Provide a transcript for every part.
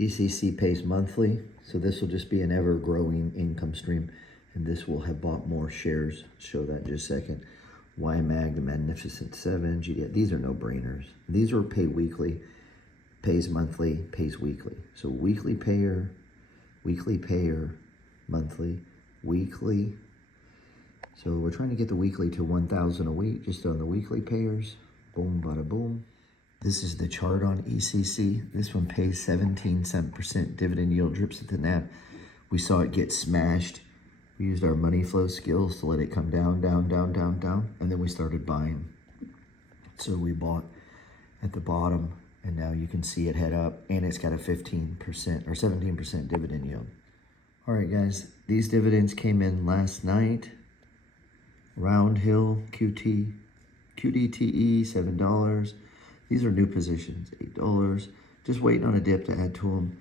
ECC pays monthly, so this will just be an ever-growing income stream, and this will have bought more shares. Show that in just a second. YMAG, the Magnificent Seven, GDF, these are no-brainers. These are pay weekly, pays monthly, pays weekly. So weekly payer, monthly, weekly. So we're trying to get the weekly to 1,000 a week, just on the weekly payers. Boom, bada boom. This is the chart on ECC. This one pays 17% dividend yield, drips at the NAV. We saw it get smashed. We used our money flow skills to let it come down, down, down, down, down. And then we started buying. So we bought at the bottom, and now you can see it head up, and it's got a 15% or 17% dividend yield. All right, guys, these dividends came in last night. Round Hill, QDTE, $7. These are new positions, $8. Just waiting on a dip to add to them.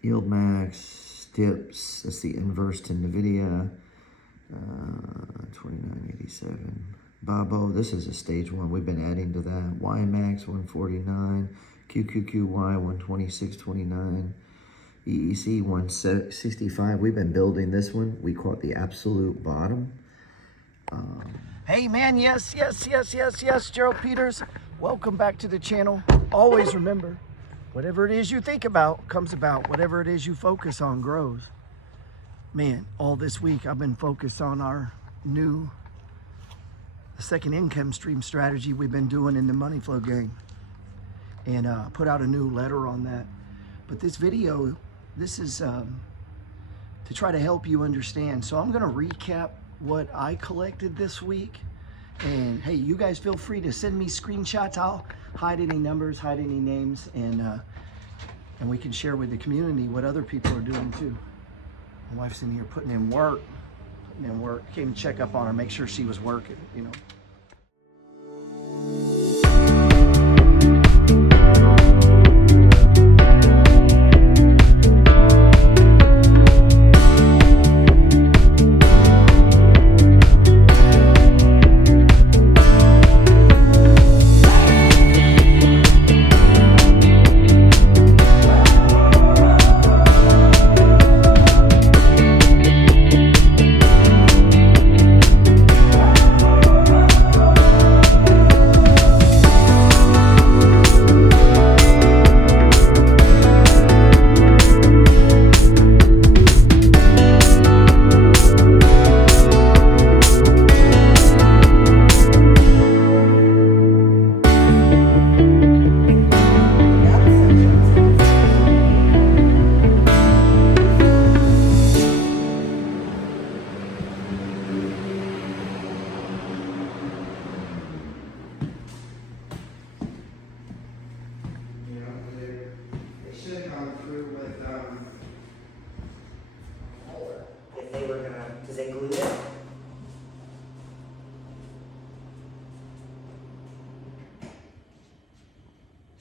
Yield Max, dips, that's the inverse to NVIDIA, 29.87. Babo, this is a stage one. We've been adding to that. YMAX, 149. QQQY, 126.29. EEC, 165. We've been building this one. We caught the absolute bottom. Hey man, yes, Gerald Peters. Welcome back to the channel. Always remember, whatever it is you think about comes about. Whatever it is you focus on grows. Man, all this week I've been focused on our new second income stream strategy we've been doing in the Money Flow gang. And put out a new letter on that. But this video, this is to try to help you understand. So I'm gonna recap what I collected this week. And hey, you guys feel free to send me screenshots. I'll hide any numbers, hide any names, and we can share with the community what other people are doing too. My wife's in here putting in work. Came to check up on her, make sure she was working, you know.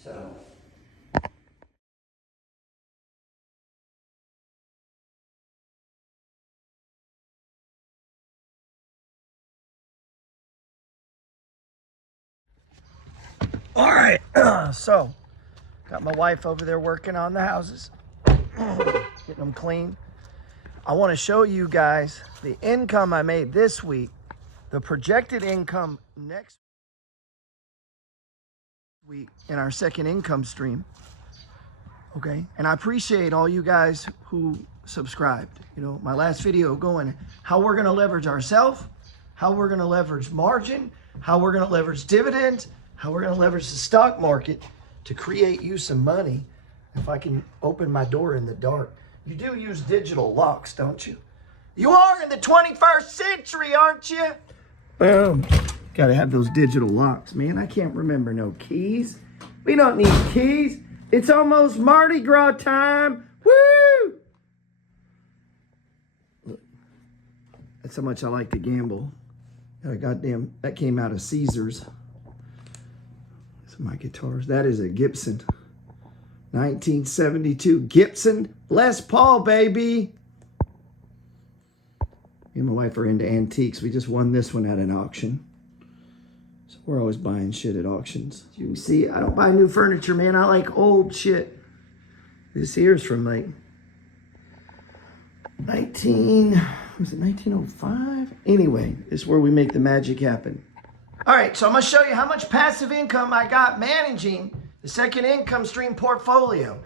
So all right, so got my wife over there working on the houses, getting them clean. I want to show you guys the income I made this week, the projected income next week in our second income stream. Okay, and I appreciate all you guys who subscribed. You know, my last video going how we're going to leverage ourselves, how we're going to leverage margin, how we're going to leverage dividends, how we're going to leverage the stock market to create you some money. If I can open my door in the dark. You do use digital locks, don't you? You are in the 21st century, aren't you? Boom. Got to have those digital locks, man. I can't remember no keys. We don't need keys. It's almost Mardi Gras time. Woo! Look, that's how much I like to gamble. Goddamn, that came out of Caesars. Some of my guitars. That is a Gibson. 1972 Gibson Les Paul, baby. Me and my wife are into antiques. We just won this one at an auction. So we're always buying shit at auctions. You can see, I don't buy new furniture, man. I like old shit. This here's from like was it 1905? Anyway, it's where we make the magic happen. All right, so I'm gonna show you how much passive income I got managing the second income stream portfolio.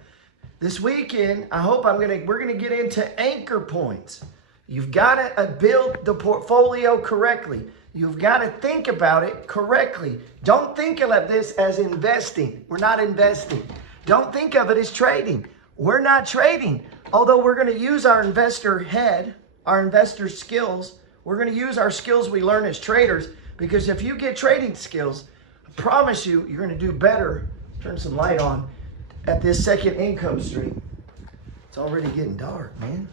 This weekend, I hope we're gonna get into anchor points. You've gotta build the portfolio correctly. You've gotta think about it correctly. Don't think of this as investing. We're not investing. Don't think of it as trading. We're not trading. Although we're gonna use our investor head, our investor skills, we're gonna use our skills we learn as traders, because if you get trading skills, I promise you, you're gonna do better. Turn some light on at this second income stream. It's already getting dark, man.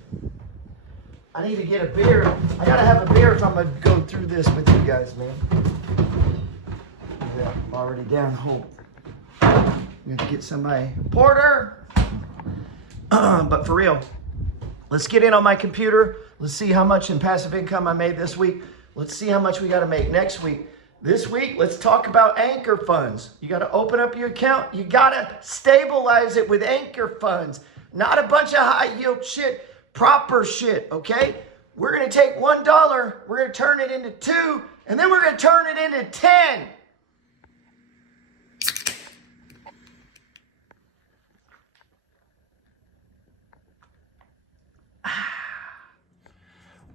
I need to get a beer. I gotta have a beer if I'm gonna go through this with you guys, man. Yeah, I'm already down hope. I'm gonna get somebody. Porter! But for real, let's get in on my computer. Let's see how much in passive income I made this week. Let's see how much we gotta make next week. This week, let's talk about anchor funds. You gotta open up your account. You gotta stabilize it with anchor funds. Not a bunch of high yield shit, proper shit, okay? We're gonna take $1, we're gonna turn it into 2, and then we're gonna turn it into 10.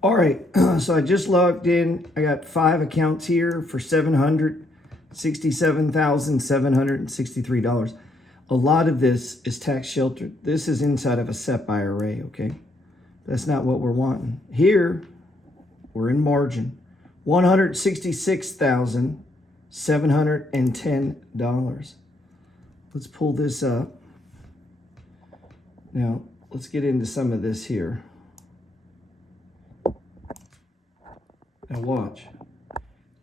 All right, so I just logged in. I got 5 accounts here for $767,763. A lot of this is tax sheltered. This is inside of a SEP IRA, okay? That's not what we're wanting. Here, we're in margin. $166,710. Let's pull this up. Now, let's get into some of this here. Now watch.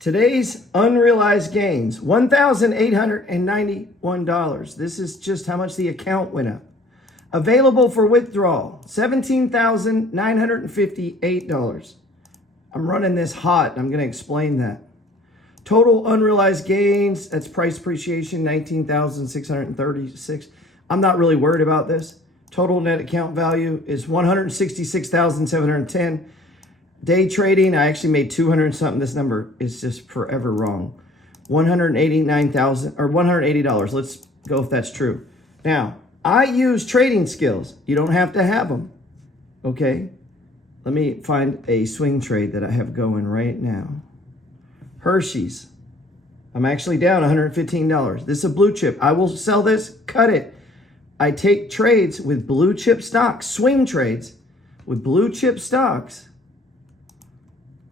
Today's unrealized gains, $1,891. This is just how much the account went up. Available for withdrawal, $17,958. I'm running this hot. I'm going to explain that. Total unrealized gains, that's price appreciation, $19,636. I'm not really worried about this. Total net account value is $166,710. Day trading, I actually made 200 something. This number is just forever wrong. $189,000 or $180. Let's go if that's true. Now, I use trading skills. You don't have to have them. Okay. Let me find a swing trade that I have going right now. Hershey's. I'm actually down $115. This is a blue chip. I will sell this, cut it. I take trades with blue chip stocks, swing trades with blue chip stocks.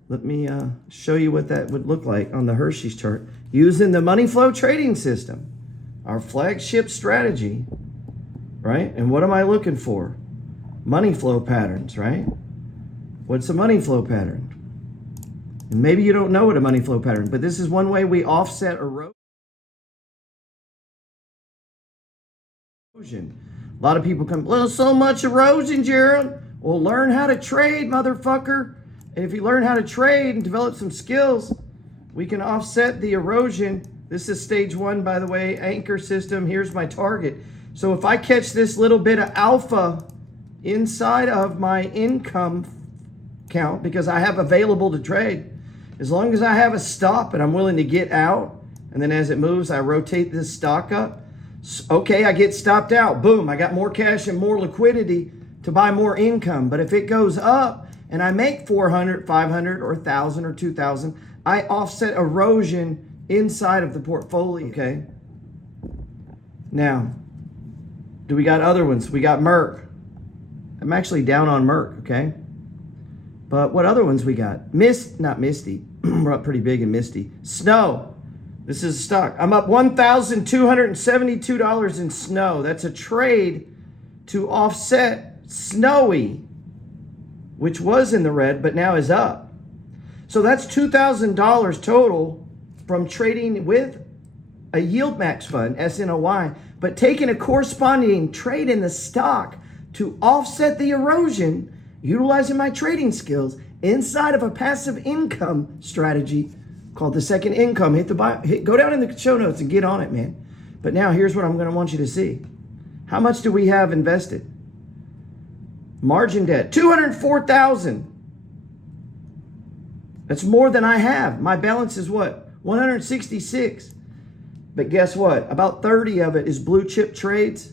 Let me show you what that would look like on the Hershey's chart using the money flow trading system, our flagship strategy, right? And what am I looking for? Money flow patterns, right? What's a money flow pattern? And maybe you don't know what a money flow pattern, but this is one way we offset erosion. A lot of people come, well, so much erosion, Gerald. Well, learn how to trade, motherfucker. And if you learn how to trade and develop some skills, we can offset the erosion. This is stage 1, by the way, anchor system. Here's my target. So if I catch this little bit of alpha inside of my income count, because I have available to trade, as long as I have a stop and I'm willing to get out, and then as it moves, I rotate this stock up. Okay, I get stopped out. Boom, I got more cash and more liquidity to buy more income. But if it goes up, and I make 400, 500, or 1,000 or 2,000, I offset erosion inside of the portfolio, okay? Now, do we got other ones? We got Merck. I'm actually down on Merck, okay? But what other ones we got? Not Misty. We're up pretty big in Misty. Snow. This is a stock. I'm up $1,272 in Snow. That's a trade to offset Snowy, which was in the red, but now is up. So that's $2,000 total from trading with a yield max fund, SNOY, but taking a corresponding trade in the stock to offset the erosion, utilizing my trading skills inside of a passive income strategy called the second income. Go down in the show notes and get on it, man. But now here's what I'm gonna want you to see. How much do we have invested? Margin debt, $204,000. That's more than I have. My balance is what? 166. But guess what? About 30 of it is blue chip trades.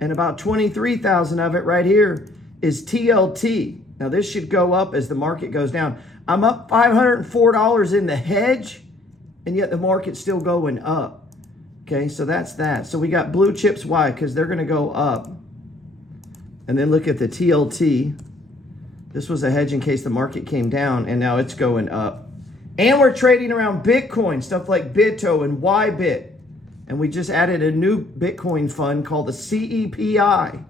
And about 23,000 of it right here is TLT. Now this should go up as the market goes down. I'm up $504 in the hedge, and yet the market's still going up. Okay, so that's that. So we got blue chips. Why? Because they're going to go up. And then look at the TLT. This was a hedge in case the market came down, and now it's going up. And we're trading around Bitcoin, stuff like Bito and Ybit. And we just added a new Bitcoin fund called the CEPI.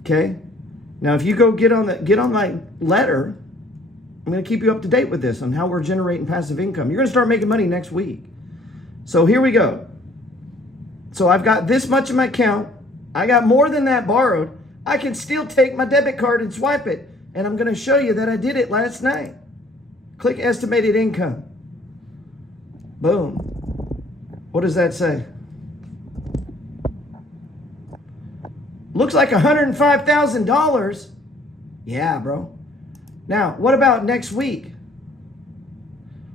Okay? Now, if you go get on my letter, I'm going to keep you up to date with this on how we're generating passive income. You're going to start making money next week. So here we go. So I've got this much in my account. I got more than that borrowed. I can still take my debit card and swipe it. And I'm going to show you that I did it last night. Click estimated income. Boom. What does that say? Looks like $105,000. Yeah, bro. Now, what about next week?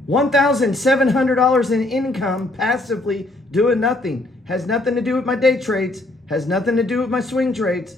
$1,700 in income passively doing nothing. Has nothing to do with my day trades. Has nothing to do with my swing trades.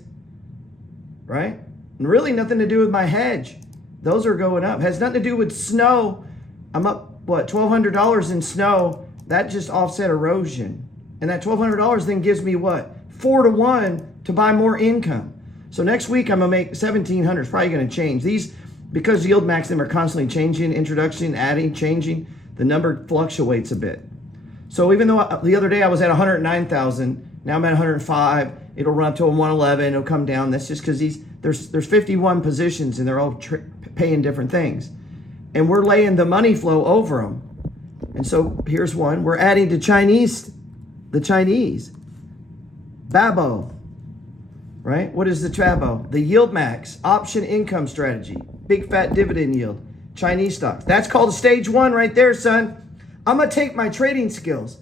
Right? And really nothing to do with my hedge. Those are going up. Has nothing to do with snow. I'm up, what, $1,200 in snow. That just offset erosion. And that $1,200 then gives me what? 4 to 1 to buy more income. So next week I'm going to make $1,700. It's probably going to change. These, because yield max them are constantly changing, introduction, adding, changing, the number fluctuates a bit. So even though the other day I was at 109,000, now I'm at 105. It'll run up to a 111. It'll come down. That's just because there's 51 positions and they're all paying different things. And we're laying the money flow over them. And so here's one. We're adding to the Chinese. Babo. Right? What is the Babo? The yield max, option income strategy, big fat dividend yield, Chinese stocks. That's called a stage 1 right there, son. I'm going to take my trading skills.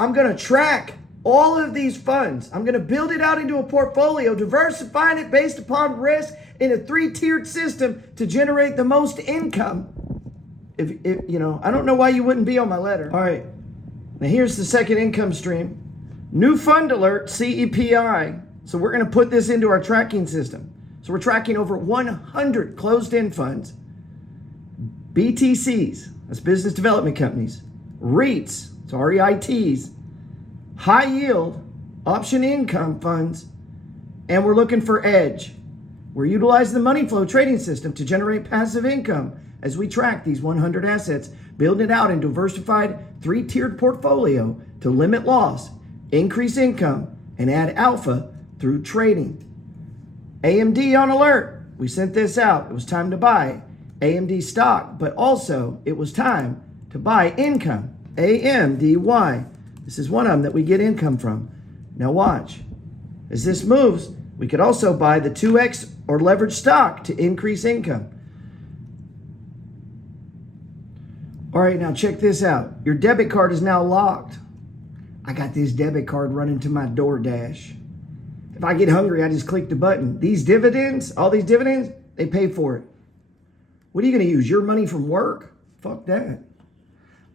I'm going to track all of these funds. I'm going to build it out into a portfolio, diversifying it based upon risk in a 3-tiered system to generate the most income. If you know, I don't know why you wouldn't be on my letter. All right. Now here's the second income stream. New fund alert, CEPI. So we're going to put this into our tracking system. So we're tracking over 100 closed-end funds, BTCs, that's business development companies, REITs, so REITs, high yield, option income funds, and we're looking for edge. We're utilizing the money flow trading system to generate passive income as we track these 100 assets, building it out in diversified 3-tiered portfolio to limit loss, increase income, and add alpha through trading. AMD on alert. We sent this out. It was time to buy AMD stock, but also it was time to buy income. AMDY. This is one of them that we get income from. Now watch. As this moves, we could also buy the 2X or leverage stock to increase income. All right, now check this out. Your debit card is now locked. I got this debit card running to my DoorDash. If I get hungry, I just click the button. These dividends, all these dividends, they pay for it. What are you going to use? Your money from work? Fuck that.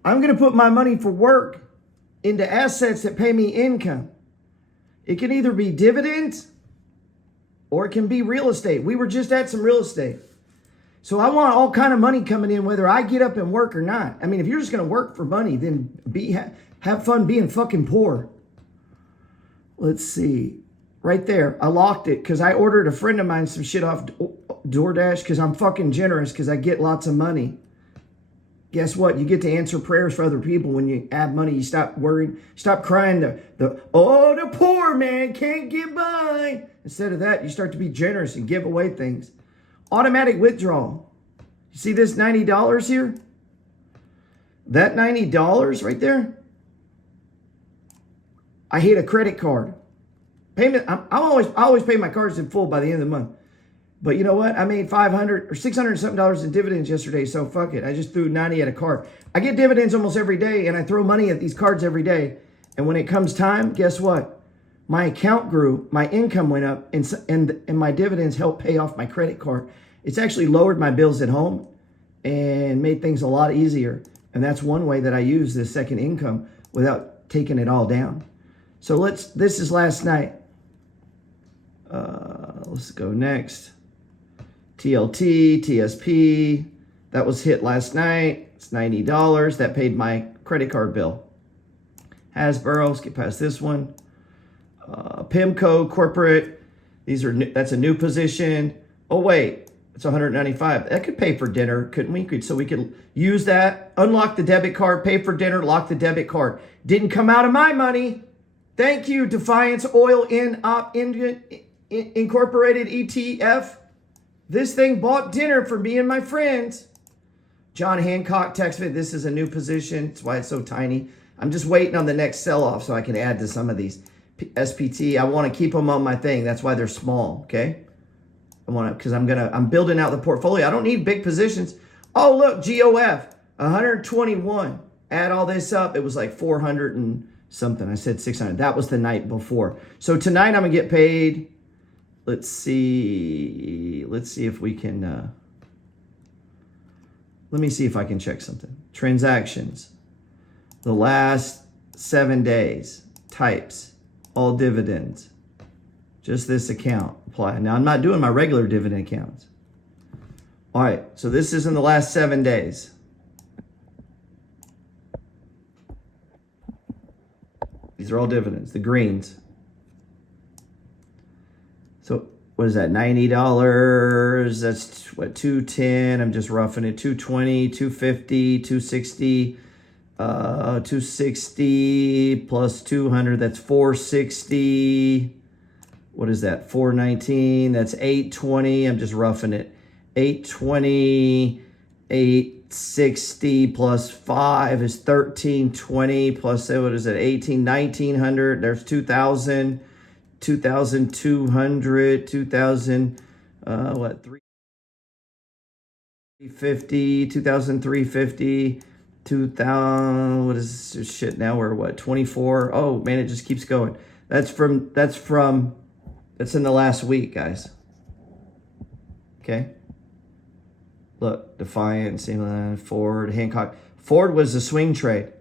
I'm going to put my money for work into assets that pay me income. It can either be dividends or it can be real estate. We were just at some real estate. So I want all kind of money coming in whether I get up and work or not. I mean, if you're just going to work for money, then have fun being fucking poor. Let's see. Right there. I locked it because I ordered a friend of mine some shit off DoorDash because I'm fucking generous because I get lots of money. Guess what? You get to answer prayers for other people when you add money. You stop worrying. Stop crying the poor man can't get by. Instead of that, you start to be generous and give away things. Automatic withdrawal. You see this $90 here? That $90 right there? I hit a credit card. Payment. I always pay my cards in full by the end of the month. But you know what? I made $500 or $600 something in dividends yesterday. So fuck it. I just threw 90 at a card. I get dividends almost every day, and I throw money at these cards every day. And when it comes time, guess what? my account grew, my income went up, and my dividends helped pay off my credit card. It's actually lowered my bills at home and made things a lot easier. And that's one way that I use this second income without taking it all down. So this is last night. Let's go next. TLT, TSP, that was hit last night. It's $90. That paid my credit card bill. Hasbro, let's get past this one. PIMCO, corporate, that's a new position. Oh wait, it's 195. That could pay for dinner, couldn't we? So we could use that, unlock the debit card, pay for dinner, lock the debit card. Didn't come out of my money. Thank you, Defiance Oil Incorporated ETF. This thing bought dinner for me and my friends. John Hancock texted me, this is a new position. That's why it's so tiny. I'm just waiting on the next sell-off so I can add to some of these. SPT, I want to keep them on my thing. That's why they're small, okay? Because I'm building out the portfolio. I don't need big positions. Oh, look, GOF, 121. Add all this up, it was like 400 and something. I said 600. That was the night before. So tonight I'm going to get paid. Let's see if we can, let me see if I can check something. Transactions. The last 7 days. Types. All dividends. Just this account. Apply. Now, I'm not doing my regular dividend accounts. All right. So this is in the last 7 days. These are all dividends. The greens. So what is that? $90. That's what, 210. I'm just roughing it. 220, 250, 260. 260 plus 200, that's 460. What is that? 419, that's 820. I'm just roughing it. 820, 860 plus 5 is 1320 plus, what is it? 1900. There's 2000, 2200, 2000, what? 350, 2350. 2000, what is this shit now? We're what, 24? Oh man, it just keeps going. That's in the last week, guys. Okay. Look, Defiant, Ford, Hancock. Ford was a swing trade.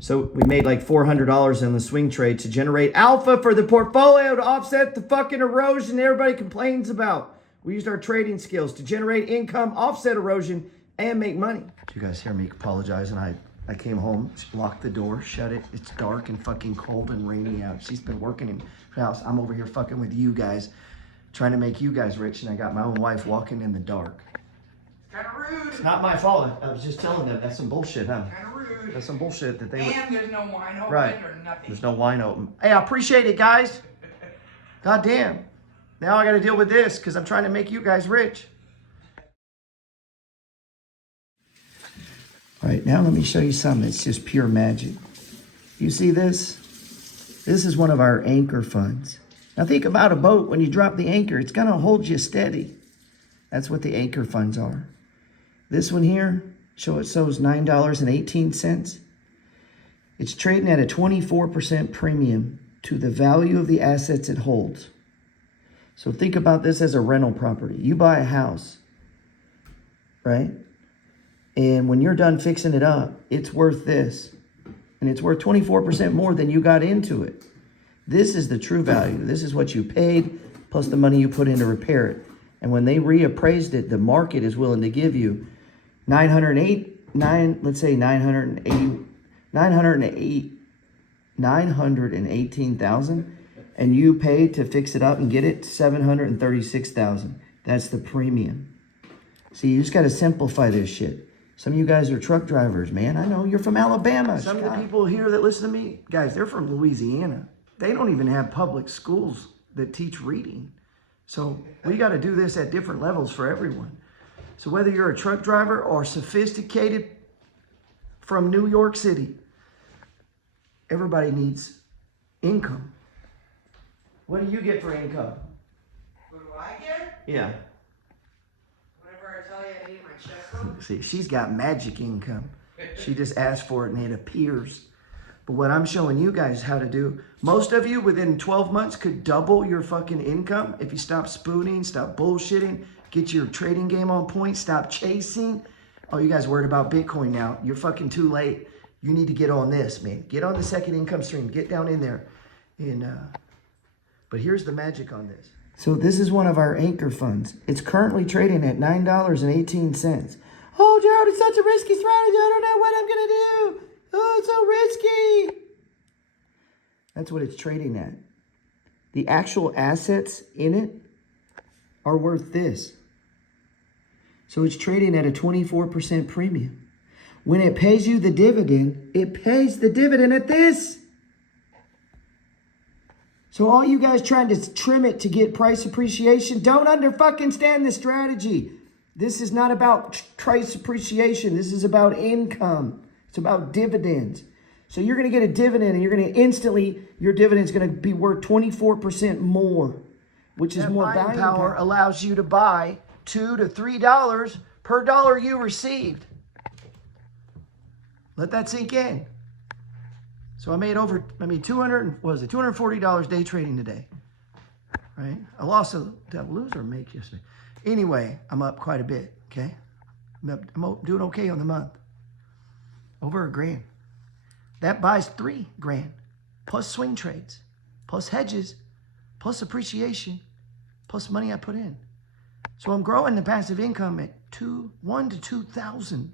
So we made like $400 in the swing trade to generate alpha for the portfolio to offset the fucking erosion everybody complains about. We used our trading skills to generate income, offset erosion, and make money. You guys hear me apologize, and I came home, locked the door, shut it. It's dark and fucking cold and rainy out. She's been working in her house. I'm over here fucking with you guys, trying to make you guys rich, and I got my own wife walking in the dark. Kind of rude. It's not my fault. I was just telling them that's some bullshit, huh? Kind of rude. That's some bullshit that they. And there's no wine open or nothing. There's no wine open. Hey, I appreciate it, guys. God damn. Now I got to deal with this because I'm trying to make you guys rich. All right, now let me show you something. It's just pure magic. You see this? This is one of our anchor funds. Now think about a boat. When you drop the anchor, it's going to hold you steady. That's what the anchor funds are. This one here, it shows $9.18. It's trading at a 24% premium to the value of the assets it holds. So think about this as a rental property. You buy a house, right? And when you're done fixing it up, it's worth this. And it's worth 24% more than you got into it. This is the true value. This is what you paid plus the money you put in to repair it. And when they reappraised it, the market is willing to give you $918,000, and you paid to fix it up and get it $736,000. That's the premium. See, you just got to simplify this shit. Some of you guys are truck drivers, man. I know you're from Alabama. Some of the people here that listen to me, guys, they're from Louisiana. They don't even have public schools that teach reading. So we got to do this at different levels for everyone. So whether you're a truck driver or sophisticated from New York City, everybody needs income. What do you get for income? What do I get? Yeah. Whenever I tell you I need my checkbook. See, she's got magic income. She just asks for it and it appears. But what I'm showing you guys how to do, most of you within 12 months could double your fucking income if you stop spooning, stop bullshitting, get your trading game on point, stop chasing. Oh, you guys worried about Bitcoin now. You're fucking too late. You need to get on this, man. Get on the second income stream. Get down in there. But here's the magic on this. So this is one of our anchor funds. It's currently trading at $9.18. Oh, Gerald, it's such a risky strategy. I don't know what I'm going to do. Oh, it's so risky. That's what it's trading at. The actual assets in it are worth this. So it's trading at a 24% premium. When it pays you the dividend, it pays the dividend at this. So all you guys trying to trim it to get price appreciation, don't under-fucking-stand the strategy. This is not about price appreciation. This is about income. It's about dividends. So you're going to get a dividend and you're going to instantly, your dividend's going to be worth 24% more, which is more buying power. Allows you to buy $2 to $3 per dollar you received. Let that sink in. So I made $240 day trading today, right? I lost a loser make yesterday. Anyway, I'm up quite a bit, okay? I'm doing okay on the month. Over $1,000. That buys $3,000, plus swing trades, plus hedges, plus appreciation, plus money I put in. So I'm growing the passive income at $1,000 to $2,000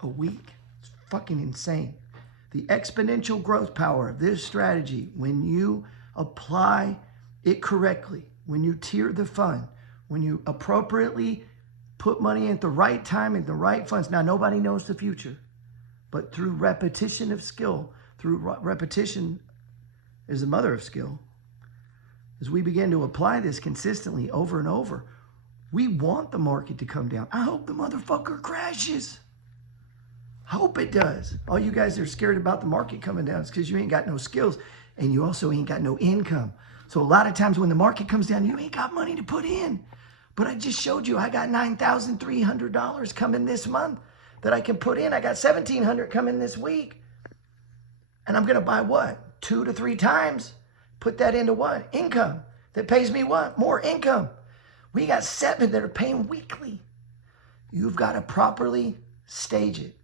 a week. It's fucking insane. The exponential growth power of this strategy, when you apply it correctly, when you tier the fund, when you appropriately put money at the right time in the right funds. Now, nobody knows the future, but through repetition of skill, through repetition is the mother of skill, as we begin to apply this consistently over and over, we want the market to come down. I hope the motherfucker crashes. Hope it does. All you guys are scared about the market coming down is because you ain't got no skills and you also ain't got no income. So a lot of times when the market comes down, you ain't got money to put in. But I just showed you I got $9,300 coming this month that I can put in. I got $1,700 coming this week. And I'm going to buy what? 2 to 3 times. Put that into what? Income. That pays me what? More income. We got 7 that are paying weekly. You've got to properly stage it.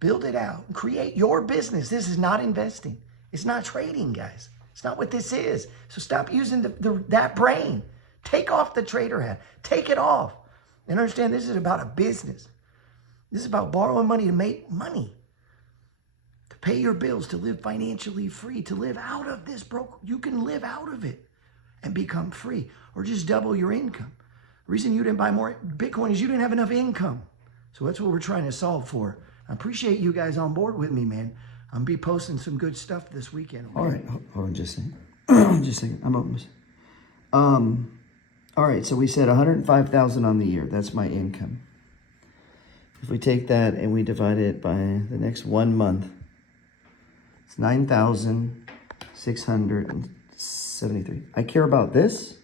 Build it out and create your business. This is not investing. It's not trading, guys. It's not what this is. So stop using that brain. Take off the trader hat. Take it off. And understand this is about a business. This is about borrowing money to make money. To pay your bills, to live financially free, to live out of this broke. You can live out of it and become free or just double your income. The reason you didn't buy more Bitcoin is you didn't have enough income. So that's what we're trying to solve for. I appreciate you guys on board with me, man. I'm be posting some good stuff this weekend. Okay? All right, hold on just a second. Just a second. I'm almost. All right, so we said $105,000 on the year. That's my income. If we take that and we divide it by the next 1 month, it's $9,673. I care about this,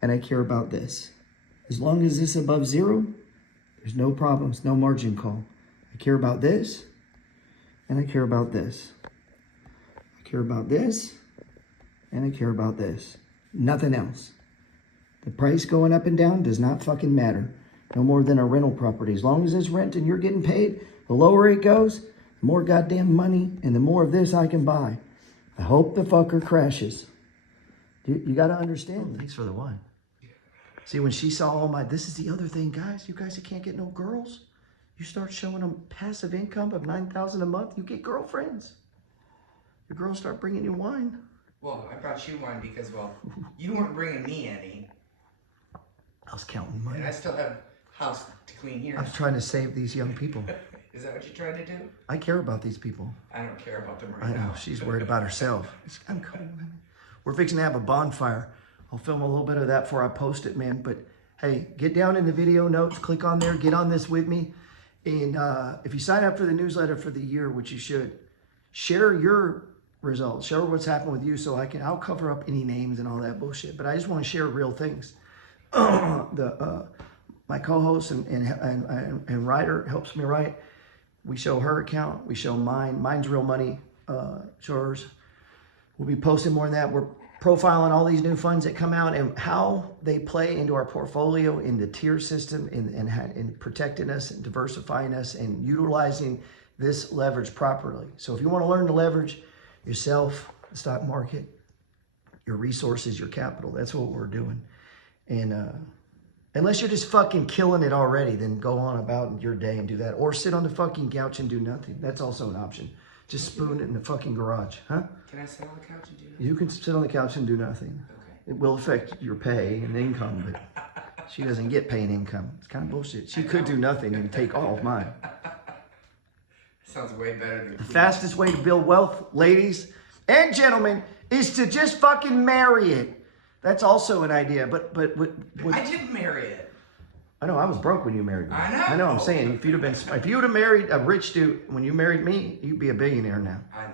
and I care about this. As long as this is above zero, there's no problems, no margin call. I care about this, and I care about this. I care about this, and I care about this. Nothing else. The price going up and down does not fucking matter. No more than a rental property. As long as it's rent and you're getting paid, the lower it goes, the more goddamn money and the more of this I can buy. I hope the fucker crashes. You got to understand. Thanks for the one. See, when she saw all my, this is the other thing, guys. You guys that can't get no girls, you start showing them passive income of $9,000 a month, you get girlfriends. Your girls start bringing you wine. Well, I brought you one because, well, you weren't bringing me any. I was counting money. And I still have house to clean here. I was trying to save these young people. Is that what you're trying to do? I care about these people. I don't care about them right I know. now. She's worried about herself. I'm cool. We're fixing to have a bonfire. I'll film a little bit of that before I post it, man. But hey, get down in the video notes. Click on there. Get on this with me. And if you sign up for the newsletter for the year, which you should, share your results. Share what's happened with you so I'll cover up any names and all that bullshit. But I just want to share real things. My co-host and writer helps me write. We show her account. We show mine. Mine's real money. Yours. We'll be posting more on that. We're profiling all these new funds that come out and how they play into our portfolio, in the tier system, in protecting us and diversifying us and utilizing this leverage properly. So if you want to learn to leverage yourself, the stock market, your resources, your capital, that's what we're doing. And unless you're just fucking killing it already, then go on about your day and do that. Or sit on the fucking couch and do nothing. That's also an option. Just spoon it in the fucking garage, huh? Can I sit on the couch and do that? You can sit on the couch and do nothing. Okay. It will affect your pay and income, but she doesn't get pay and income. It's kind of bullshit. She could do nothing and take all of mine. Sounds way better than The fastest way to build wealth, ladies and gentlemen, is to just fucking marry it. That's also an idea, but I didn't marry it. I know I was broke when you married me. I know. I'm saying if you would have married a rich dude when you married me, you'd be a billionaire now. I know.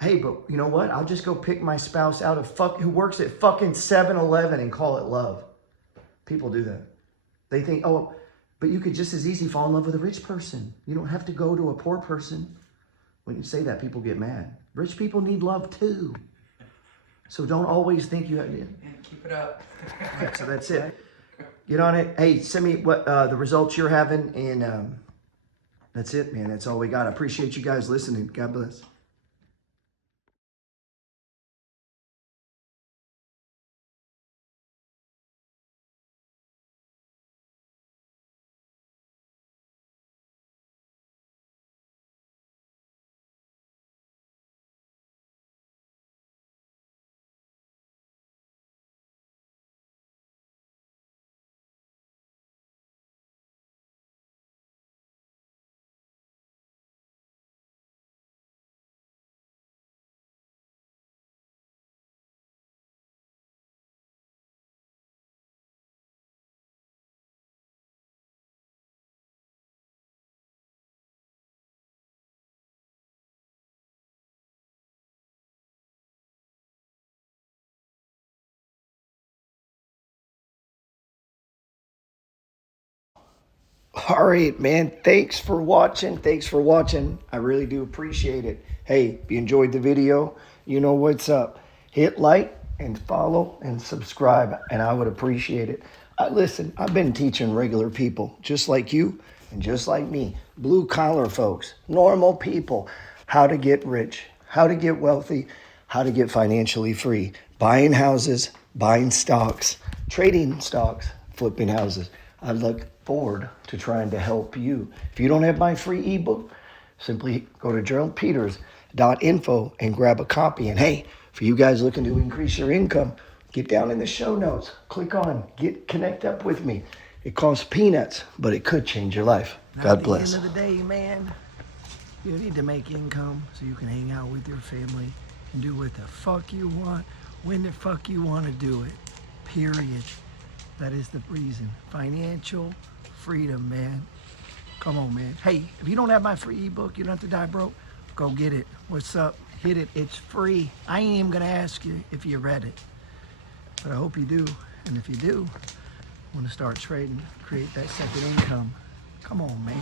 Hey, but you know what? I'll just go pick my spouse out of who works at fucking 7-Eleven and call it love. People do that. They think, oh, but you could just as easy fall in love with a rich person. You don't have to go to a poor person. When you say that, people get mad. Rich people need love too. So don't always think you have to. Yeah, keep it up. Right, so that's it. Get on it. Hey, send me what the results you're having, and that's it, man. That's all we got. I appreciate you guys listening. God bless. All right, man. Thanks for watching. I really do appreciate it. Hey, if you enjoyed the video, you know what's up. Hit like and follow and subscribe, and I would appreciate it. Listen, I've been teaching regular people, just like you and just like me, blue-collar folks, normal people, how to get rich, how to get wealthy, how to get financially free, buying houses, buying stocks, trading stocks, flipping houses. I look forward to trying to help you. If you don't have my free ebook, simply go to geraldpeters.info and grab a copy. And hey, for you guys looking to increase your income, get down in the show notes. Click on, connect up with me. It costs peanuts, but it could change your life. God bless. At the end of the day, man, you need to make income so you can hang out with your family and do what the fuck you want, when the fuck you want to do it. Period. That is the reason. Financial freedom, man. Come on, man. Hey, if you don't have my free ebook, you don't have to die broke, go get it. What's up? Hit it. It's free. I ain't even going to ask you if you read it. But I hope you do. And if you do, want to start trading, create that second income. Come on, man.